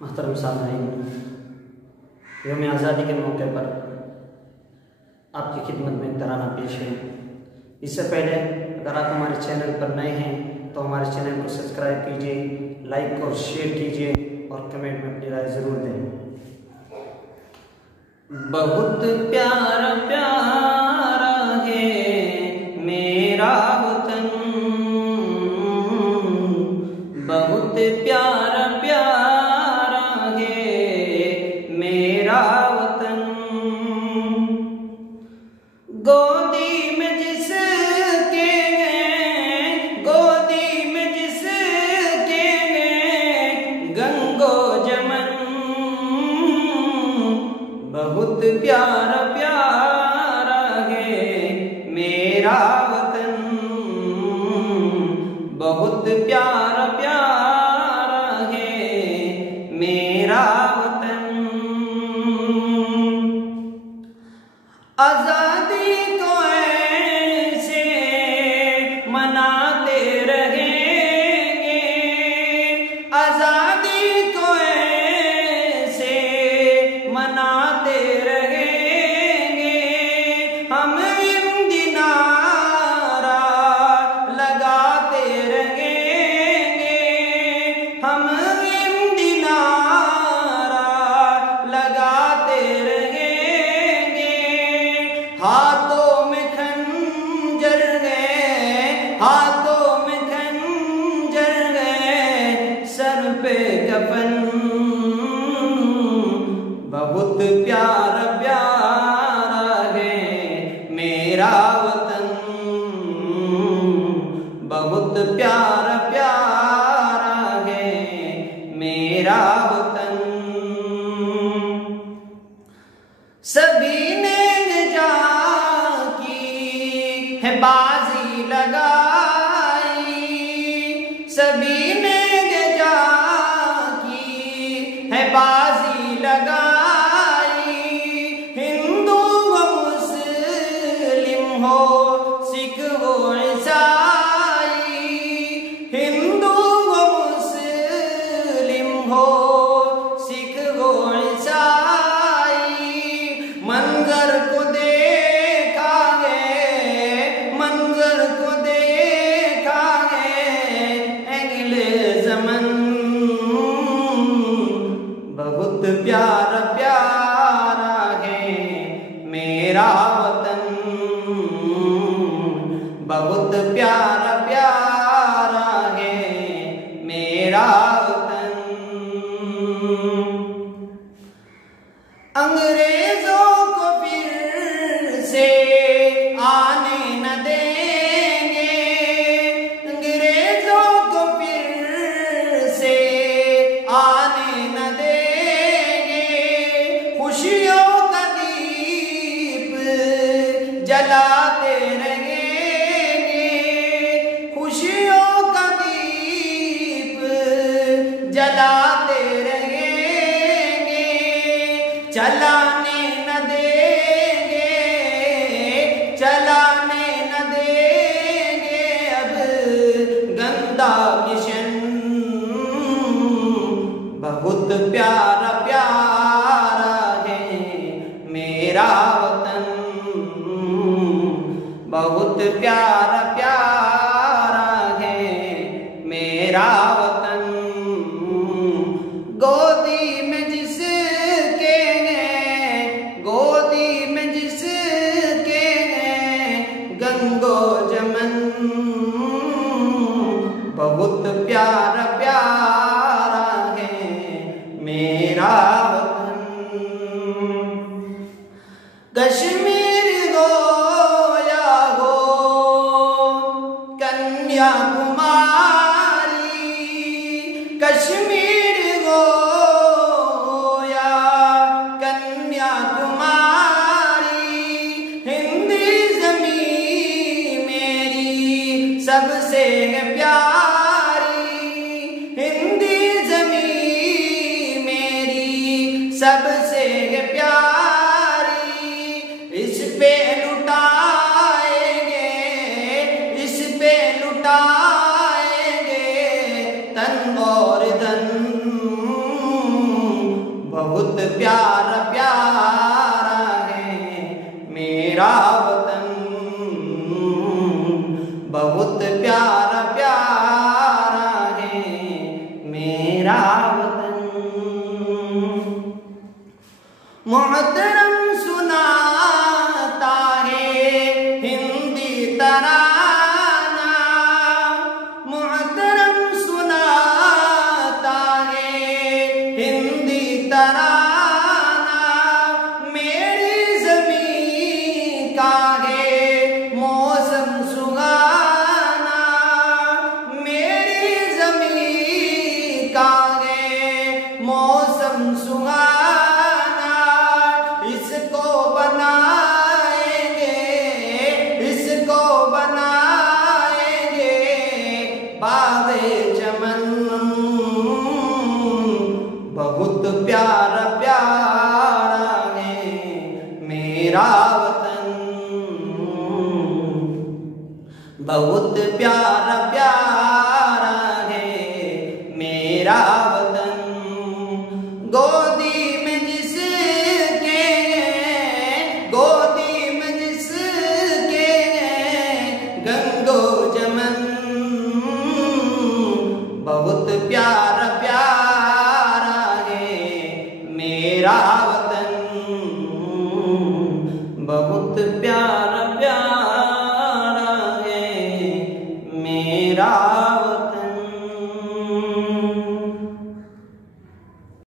मोहतरम सामईन, यौम आज़ादी के मौके पर आपकी खिदमत में तराना पेश है। इससे पहले अगर आप हमारे चैनल पर नए हैं तो हमारे चैनल को सब्सक्राइब कीजिए, लाइक और शेयर कीजिए और कमेंट में अपनी राय ज़रूर दें। बहुत प्यारा प्यारा है मेरा वतन, बहुत प्यारा प्यारा है मेरा वतन। गोदी में जिसके हैं, गोदी में जिसके हैं गंगो जमन, बहुत प्यारा प्यारा है मेरा वतन, बहुत प्यारा प्यारा है मेरा वतन। आजादी को ऐसे मनाते रहेंगे, आजादी को ऐसे मनाते रहेंगे, हम हिंदी नारा लगाते रहेंगे, हम हिंदी नारा लगाते रहेंगे। हाथों में खंजर है, हाथों में खंजर है, सर पे कफन, बहुत प्यारा प्यारा है मेरा वतन, बहुत प्यारा प्यारा है मेरा वतन। सभी ने है बाजी लगाई, सभी ने गजा की है बाजी लगाई, हिंदू व मुस्लिम हो सिख वो ईसाई, हिंदू व मुस्लिम हो सिख वो ईसाई, मंजर को देखा है, मंजर को देखा है अगले ज़मन, बहुत प्यारा प्यारा है मेरा वतन, बहुत प्यारा प्यारा है मेरा वतन। अंग्रेजों को फिर से आने न देंगे, अंग्रेजों को फिर से आने न देंगे, खुशियों का दीप जलाते रहेंगे, खुशियों का दीप जलाते रहेंगे, चलाने न देंगे, चलाने न देंगे अब गंदा मिशन, बहुत प्यारा प्यारा है मेरा वतन, बहुत प्यारा प्यारा है मेरा वतन। गोदी में जिसके हैं, गोदी में जिसके हैं गंगो जमन, बहुत प्यारा प्यारा है मेरा वतन। कश्मीर हो या हो कन्याकुमारी, कश्मीर हो या कन्याकुमारी, हिंदी ज़मीं मेरी सबसे प्यारी, हिंदी ज़मीं मेरी सबसे प्यारी, इस पे लुटाएंगे, इस पे लुटाएंगे तन और धन, मेरा वतन। मोहतरम सुनाता है हिंदी तराना, मोहतरम सुनाता है हिंदी तराना, मेरी ज़मीं का है मौसम सुहाना, मेरी ज़मीं का है मौसम सुहाना, इसको बनाएंगे, इसको बनाएंगे बाग़े चमन, बहुत प्यारा प्यारा है मेरा वतन, बहुत प्यारा प्यारा है मेरा